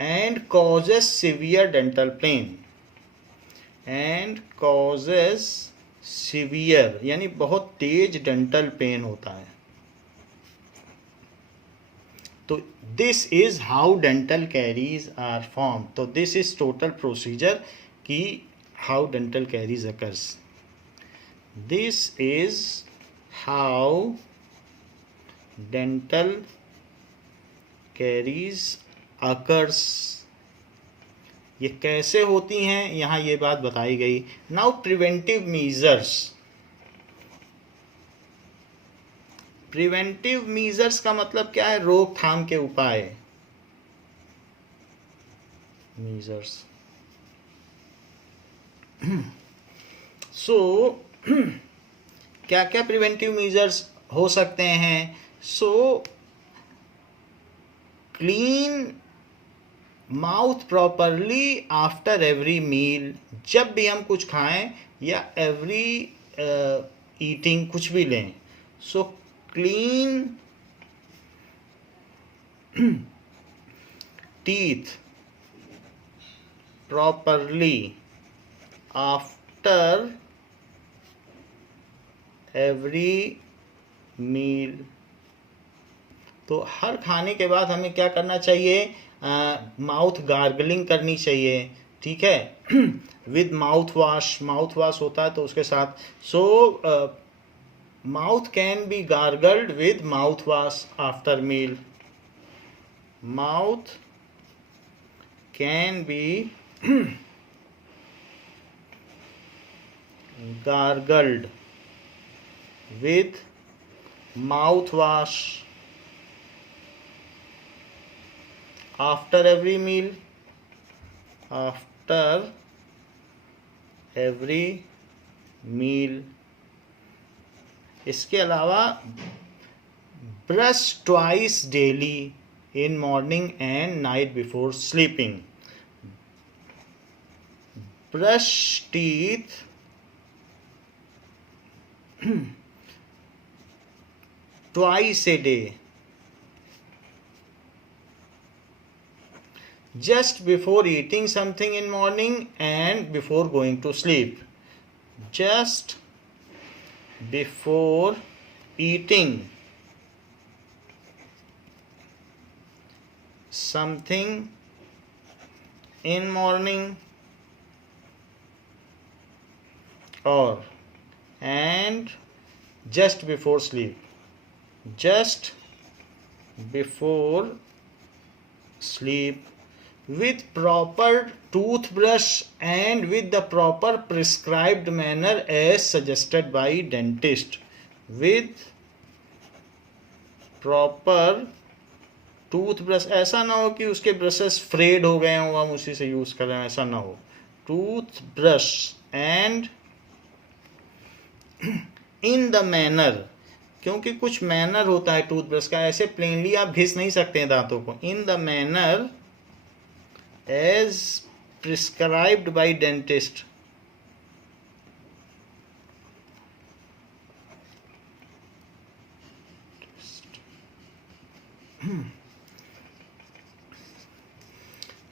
and causes severe dental pain. And causes severe यानी बहुत तेज डेंटल पेन होता है. तो this is how dental caries are form. तो दिस इज टोटल प्रोसीजर कि how dental caries occurs. This is how dental caries occurs. ये कैसे होती हैं, यहाँ ये बात बताई गई. Now preventive measures. Preventive measures का मतलब क्या है? रोकथाम के उपाय. मीजर्स. सो क्या क्या प्रिवेंटिव मीजर्स हो सकते हैं? So clean mouth properly after every meal. जब भी हम कुछ खाएं या एवरी ईटिंग कुछ भी लें. So clean teeth properly after every meal. तो हर खाने के बाद हमें क्या करना चाहिए? माउथ गार्गलिंग करनी चाहिए. ठीक है. With mouth wash. Mouth wash होता है तो उसके साथ. सो mouth can be gargled with mouthwash after meal. Mouth can be gargled with mouthwash after every meal. After every meal. इसके अलावा brush twice daily in morning and night before sleeping. Brush teeth twice a day. Just before eating something in morning and before going to sleep. Just before eating something in morning or and just before sleep. Just before sleep with proper toothbrush and with the proper prescribed manner as suggested by dentist. With proper toothbrush. ऐसा ना हो कि उसके ब्रशेस फ्रेड हो गए हों, हम उसी से यूज कर रहे हैं, ऐसा ना हो. Toothbrush and in the manner. क्योंकि कुछ मैनर होता है टूथब्रश का, ऐसे प्लेनली आप घिस नहीं सकते हैं दांतों को. In the manner as prescribed by dentist.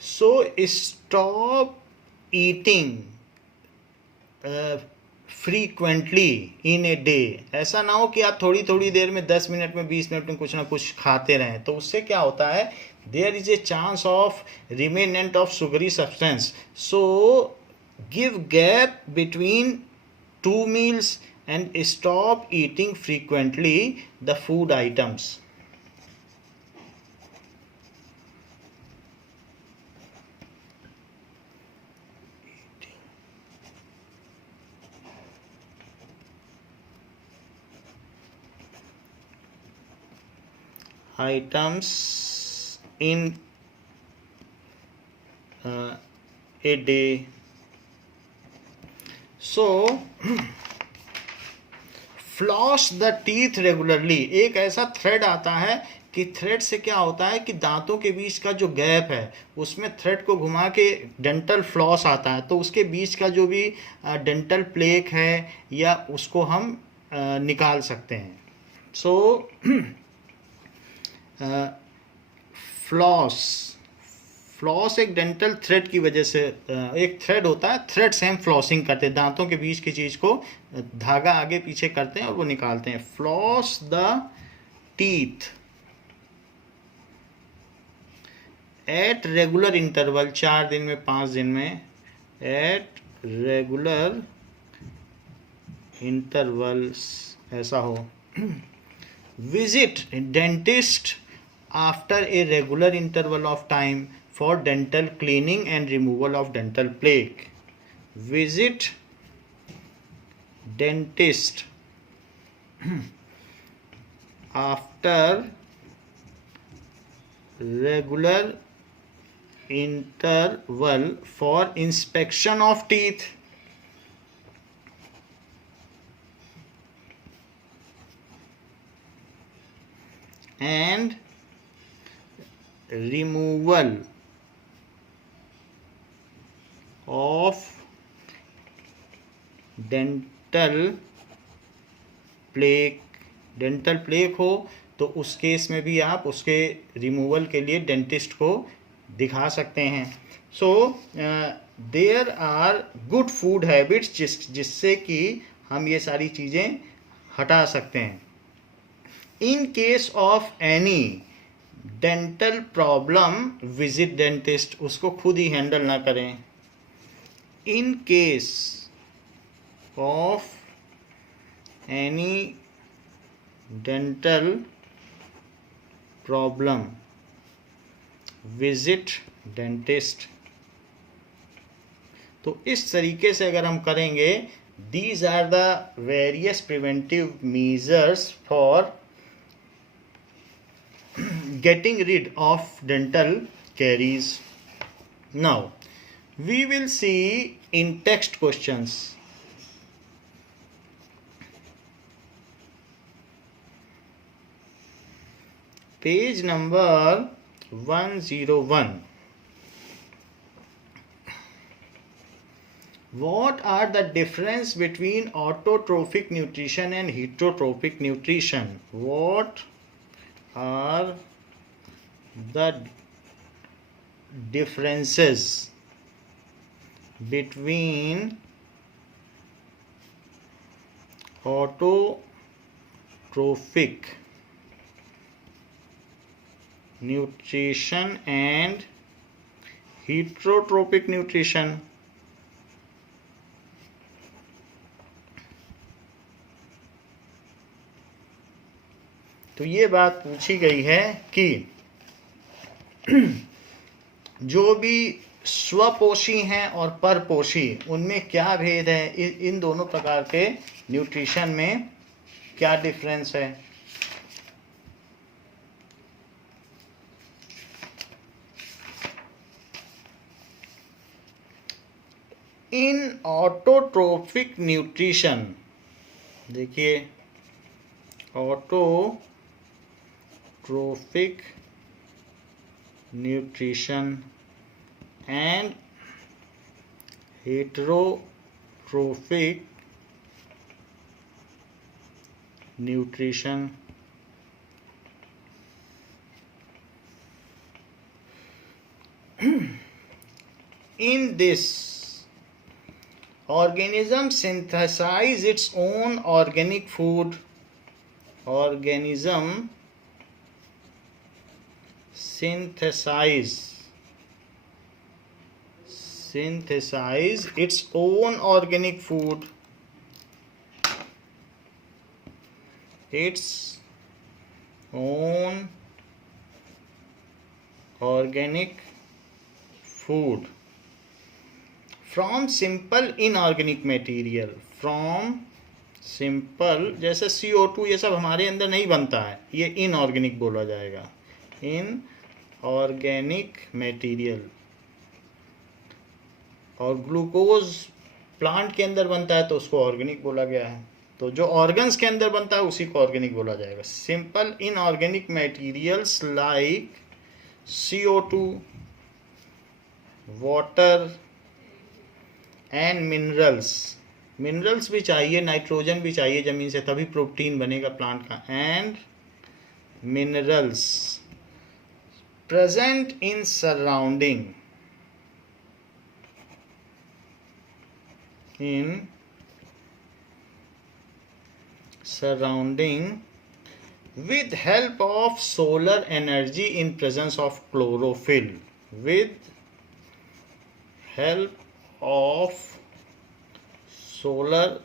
So stop eating frequently in a day. ऐसा ना हो कि आप थोड़ी थोड़ी देर में 10 मिनट में 20 मिनट में कुछ ना कुछ खाते रहें. तो उससे क्या होता है? There is a chance of remnant of sugary substance. So give gap between 2 meals and stop eating frequently the food items. Items in a day. So floss the teeth regularly. एक ऐसा थ्रेड आता है कि थ्रेड से क्या होता है कि दांतों के बीच का जो गैप है उसमें थ्रेड को घुमा के डेंटल फ्लॉस आता है. तो उसके बीच का जो भी डेंटल प्लेक है या उसको हम निकाल सकते हैं. सो फ्लॉस एक डेंटल थ्रेड की वजह से, एक थ्रेड होता है, थ्रेड से हम फ्लॉसिंग करते हैं. दांतों के बीच की चीज़ को धागा आगे पीछे करते हैं और वो निकालते हैं. Floss the teeth at regular interval, 4 दिन में 5 दिन में, एट रेगुलर इंटरवल्स ऐसा हो। Visit dentist after a regular interval of time for dental cleaning and removal of dental plaque. Visit dentist after regular interval for inspection of teeth and removal of dental plaque। Dental plaque हो तो उस केस में भी आप उसके रिमूवल के लिए डेंटिस्ट को दिखा सकते हैं। So there are good food habits जिससे कि हम ये सारी चीज़ें हटा सकते हैं। In case of any dental problem visit dentist, उसको खुद ही हैंडल ना करें। In case of any dental problem visit dentist. तो इस तरीके से अगर हम करेंगे, these are the various preventive measures for getting rid of dental caries. Now we will see in text questions. Page number 101. What are the difference between autotrophic nutrition and heterotrophic nutrition? What are the differences between autotrophic nutrition and heterotrophic nutrition? तो ये बात पूछी गई है कि जो भी स्वपोषी हैं और परपोषी, उनमें क्या भेद है, इन दोनों प्रकार के न्यूट्रिशन में क्या डिफरेंस है। इन ऑटोट्रोफिक न्यूट्रिशन, देखिए autotrophic nutrition and heterotrophic nutrition. In this, organism synthesize its own organic food. Organism synthesize its own organic food. Its own organic food from simple inorganic material. From simple, जैसे CO2 ये सब हमारे अंदर नहीं बनता है, ये इनऑर्गेनिक बोला जाएगा। Inorganic material. और ग्लूकोज प्लांट के अंदर बनता है तो उसको ऑर्गेनिक बोला गया है। तो जो ऑर्गन्स के अंदर बनता है उसी को ऑर्गेनिक बोला जाएगा। Simple inorganic materials like CO2, water and minerals. Minerals भी चाहिए, नाइट्रोजन भी चाहिए जमीन से, तभी प्रोटीन बनेगा प्लांट का। And minerals present in surrounding, in surrounding with help of solar energy in presence of chlorophyll. with help of solar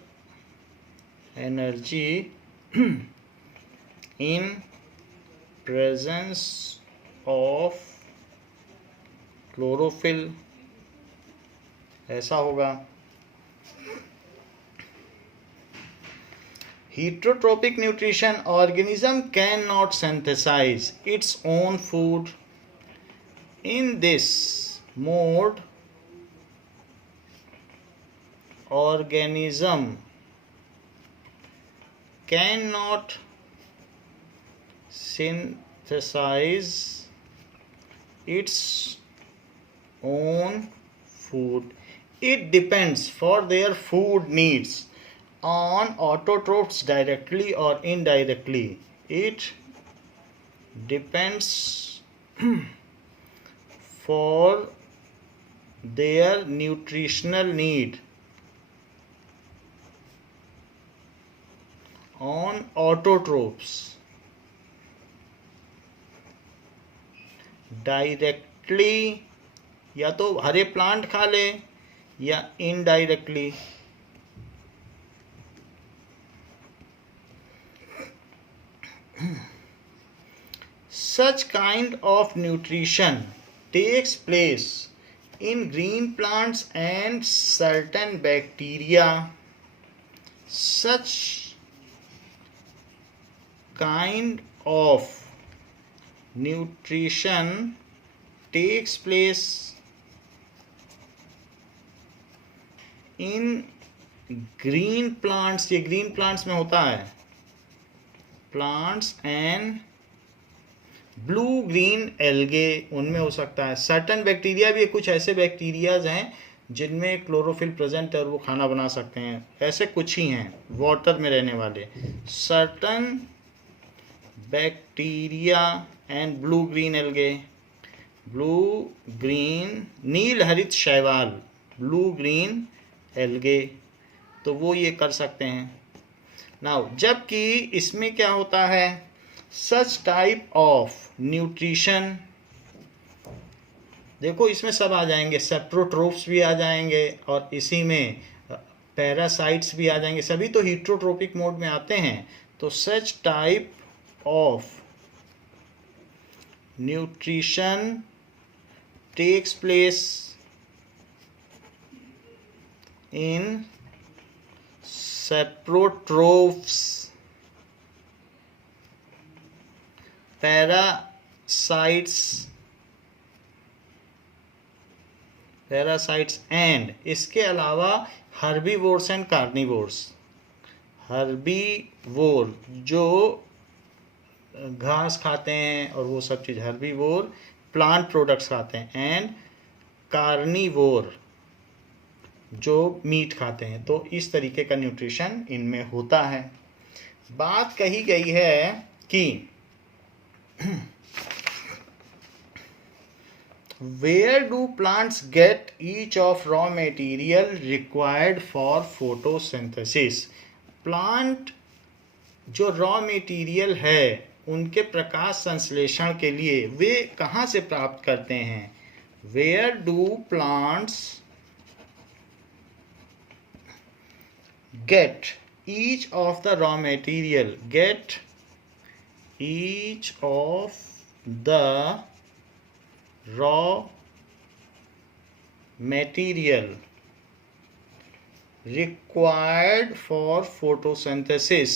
energy in presence of chlorophyll, ऐसा होगा। Heterotrophic nutrition, organism cannot synthesize its own food. In this mode, organism cannot synthesize its own food. It depends for their food needs on autotrophs directly or indirectly. It depends for their nutritional need on autotrophs directly, या तो हरे प्लांट खा ले या indirectly. Such kind of nutrition takes place in green plants and certain bacteria. Such kind of nutrition takes place in green plants, ये green plants में होता है, plants and blue green algae उनमें हो सकता है। सर्टन बैक्टीरिया भी, कुछ ऐसे बैक्टीरियाज हैं जिनमें क्लोरोफिल प्रेजेंट है और वो खाना बना सकते हैं, ऐसे कुछ ही हैं वाटर में रहने वाले। Certain bacteria and blue green algae, blue green नील हरित शैवाल, ब्लू ग्रीन एल्गे, तो वो ये कर सकते हैं। नाउ जबकि इसमें क्या होता है, सच टाइप ऑफ न्यूट्रिशन, देखो इसमें सब आ जाएंगे, सेप्रोट्रोफ्स भी आ जाएंगे और इसी में पैरासाइट्स भी आ जाएंगे, सभी तो हीट्रोट्रोपिक मोड में आते हैं। तो such type of nutrition takes place in saprotrophs, parasites and, इसके अलावा हर्बीवोर्स एंड कार्निवोर्स। हर्बीवोर जो घास खाते हैं और वो सब चीज़, हर्बीवोर प्लांट प्रोडक्ट्स खाते हैं, एंड कार्निवोर जो मीट खाते हैं। तो इस तरीके का न्यूट्रिशन इनमें होता है। बात कही गई है कि where do plants get each of raw material required for photosynthesis? Plant जो रॉ मटेरियल है उनके प्रकाश संश्लेषण के लिए वे कहाँ से प्राप्त करते हैं? Where do plants get each of the raw material, get each of the raw material required for photosynthesis,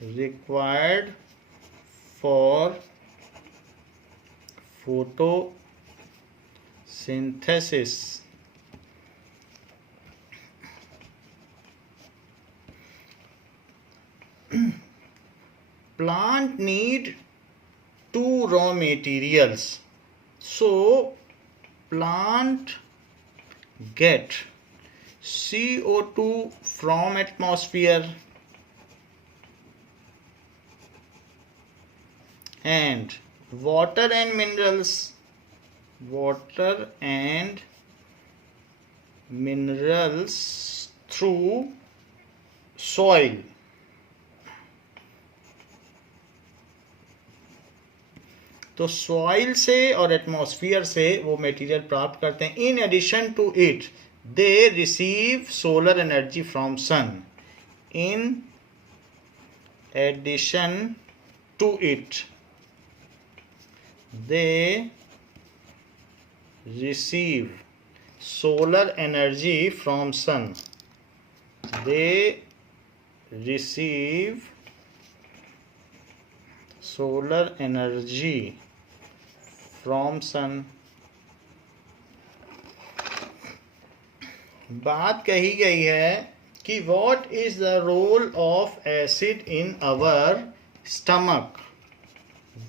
required for photosynthesis. Plant need two raw materials, so plant get CO2 from atmosphere and water and minerals, water and minerals through soil. तो सॉइल से और एटमॉस्फेयर से वो मटेरियल प्राप्त करते हैं. In addition to it they receive solar energy from sun. In addition to it they receive solar energy from sun. They receive solar energy from sun. बात कही गई है कि what is the role of acid in our stomach.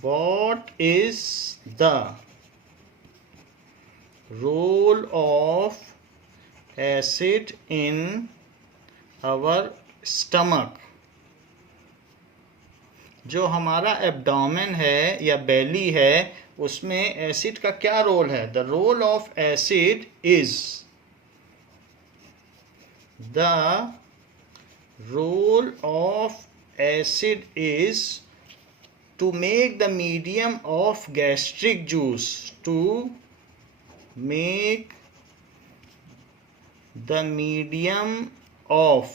What is the role of acid in our stomach? जो हमारा एब्डोमेन है या बेली है उसमें एसिड का क्या रोल है? The role of acid is the role of acid is to make the medium of gastric juice, to make the medium of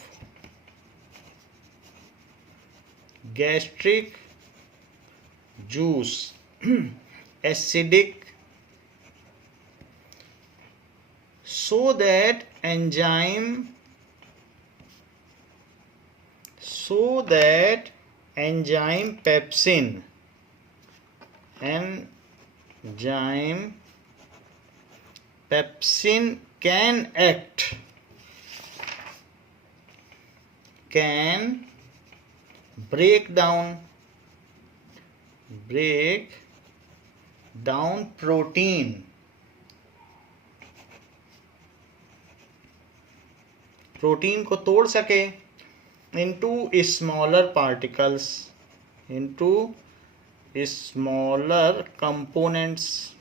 gastric juice acidic, so that enzyme pepsin can break down protein को तोड़ सके into smaller particles, into smaller components.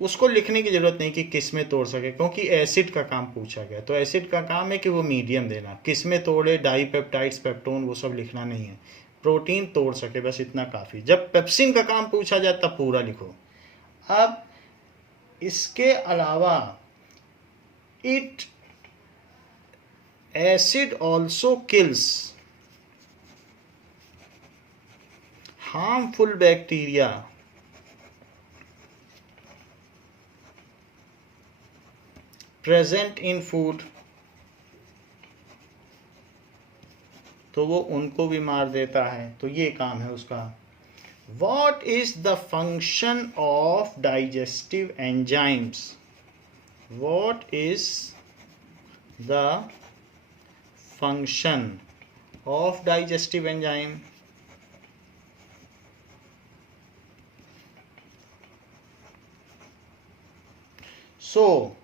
उसको लिखने की जरूरत नहीं कि किस में तोड़ सके, क्योंकि एसिड का काम पूछा गया. तो एसिड का काम है कि वो मीडियम देना. किस में तोड़े, डाईपेप्टाइड्स, पेप्टोन, वो सब लिखना नहीं है. प्रोटीन तोड़ सके, बस इतना काफ़ी. जब पेप्सिन का काम पूछा जाए तब पूरा लिखो. अब इसके अलावा acid also kills harmful bacteria present in food. तो वो उनको भी मार देता है. तो ये काम है उसका. What is the function of digestive enzymes? What is the function of digestive enzyme? So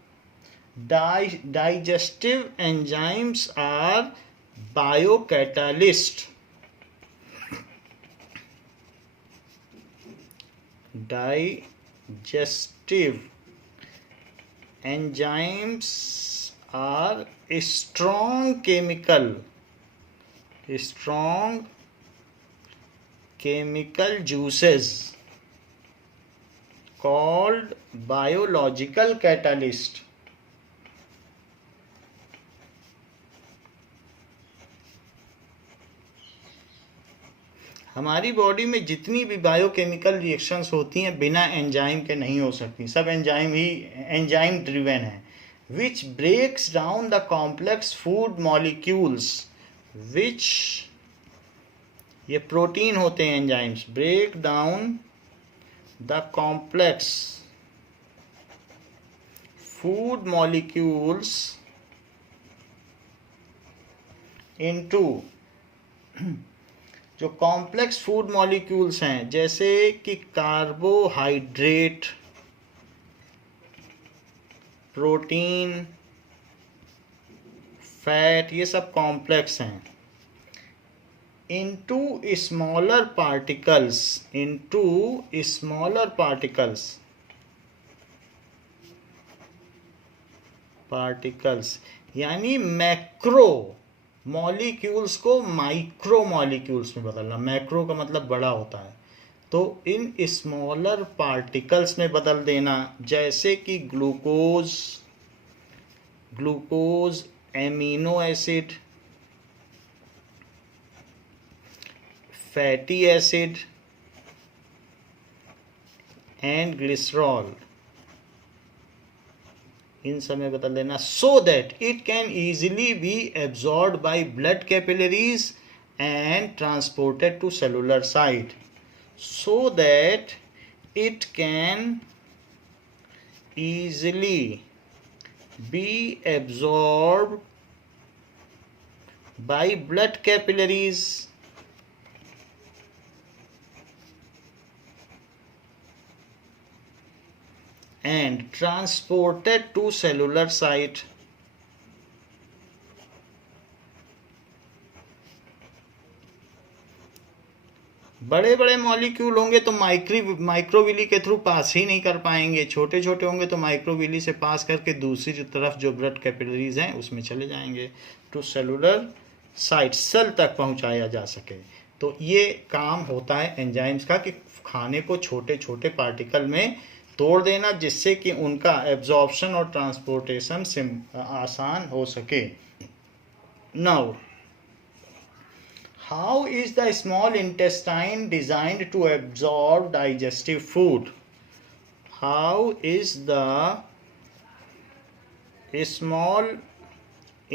digestive enzymes are biocatalyst. Digestive enzymes are strong chemical juices called biological catalyst. हमारी बॉडी में जितनी भी बायोकेमिकल रिएक्शंस होती हैं बिना एंजाइम के नहीं हो सकती. सब एंजाइम ड्रिवन है. which breaks down the complex food molecules, which ये प्रोटीन होते हैं enzymes. break down the complex food molecules into जो कॉम्प्लेक्स फूड मॉलिक्यूल्स हैं जैसे कि कार्बोहाइड्रेट, प्रोटीन, फैट, ये सब कॉम्प्लेक्स हैं. इनटू स्मॉलर पार्टिकल्स यानी मैक्रो मॉलिक्यूल्स को माइक्रो मॉलिक्यूल्स में बदलना। मैक्रो का मतलब बड़ा होता है, तो इन स्मॉलर पार्टिकल्स में बदल देना, जैसे कि glucose, amino acid, fatty acid and glycerol, इन सब में बदल देना, so that it can easily be absorbed by blood capillaries and transported to cellular site, so that it can easily be absorbed by blood capillaries and transported to cellular site. बड़े बड़े मॉलिक्यूल होंगे तो माइक्रोविली के थ्रू पास ही नहीं कर पाएंगे, छोटे छोटे होंगे तो माइक्रोविली से पास करके दूसरी तरफ जो ब्लड कैपिलरीज हैं उसमें चले जाएंगे, टू सेलुलर साइट, सेल तक पहुंचाया जा सके। तो ये काम होता है एंजाइम्स का कि खाने को छोटे छोटे पार्टिकल में तोड़ देना, जिससे कि उनका एब्जॉर्प्शन और ट्रांसपोर्टेशन आसान हो सके। Now, how is the small intestine designed to absorb digestive food? How is the small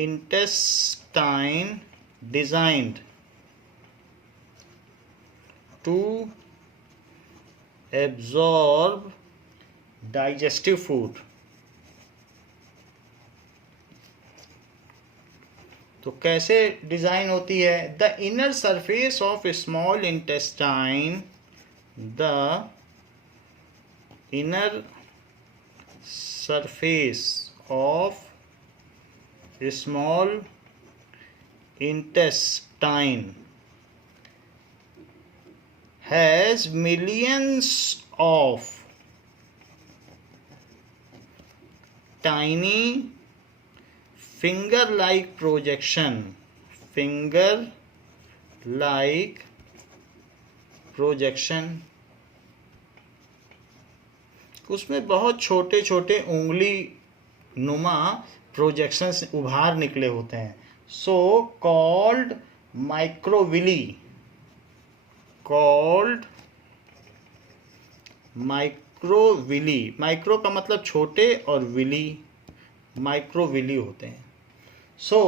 intestine designed to absorb digestive food? तो कैसे डिज़ाइन होती है? The inner surface of small intestine, the inner surface of small intestine has millions of tiny finger-like projection, उसमें बहुत छोटे छोटे उंगली नुमा प्रोजेक्शंस उभार निकले होते हैं, सो कॉल्ड माइक्रोविली, माइक्रो का मतलब छोटे और विली माइक्रोविली होते हैं। So,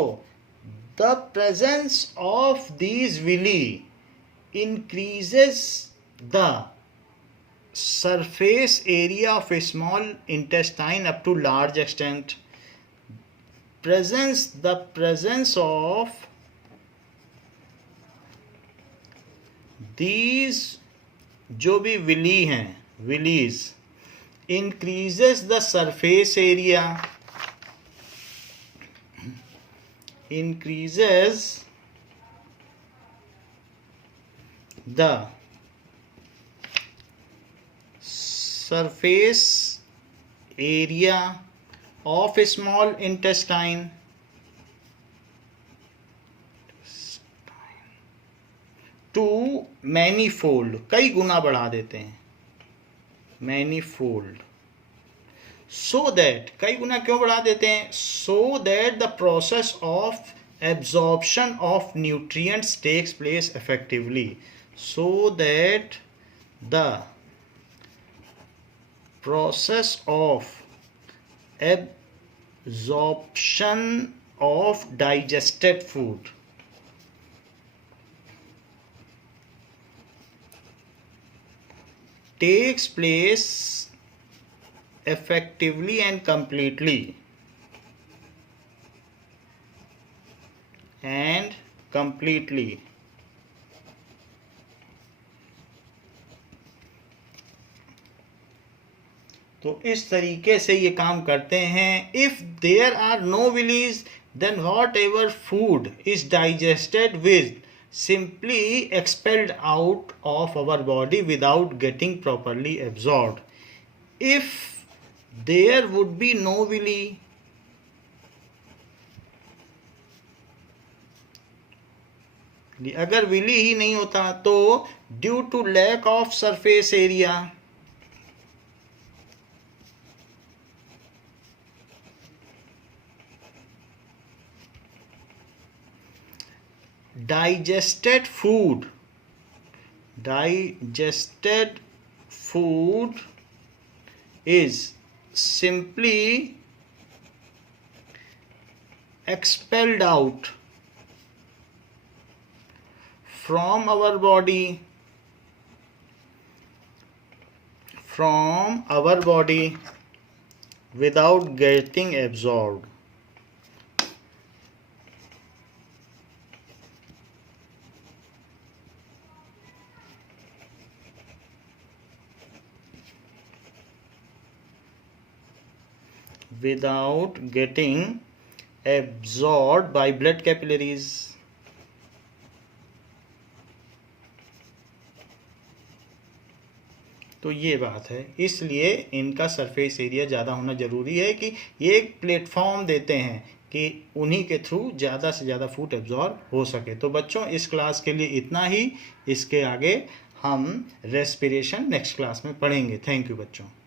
the presence of these villi increases the surface area of a small intestine up to large extent. The presence of these जो भी विली हैं, villis, increases the surface area, increases the surface area of a small intestine to manifold, कई गुना बढ़ा देते हैं, manifold, so that, कई गुना क्यों बढ़ा देते हैं? So that the process of absorption of nutrients takes place effectively, so that the process of absorption of digested food takes place effectively and completely, तो इस तरीके से ये काम करते हैं। If there are no villi, then whatever food is digested with simply expelled out of our body without getting properly absorbed. If there would be no villi, अगर विली ही नहीं होता तो due to lack of surface area, digested food is simply expelled out from our body without getting absorbed. Without getting absorbed by blood capillaries. तो ये बात है, इसलिए इनका सरफेस एरिया ज़्यादा होना ज़रूरी है कि ये एक प्लेटफॉर्म देते हैं कि उन्हीं के थ्रू ज़्यादा से ज़्यादा फूड एब्जॉर्ब हो सके। तो बच्चों इस क्लास के लिए इतना ही, इसके आगे हम रेस्पिरेशन नेक्स्ट क्लास में पढ़ेंगे। थैंक यू बच्चों।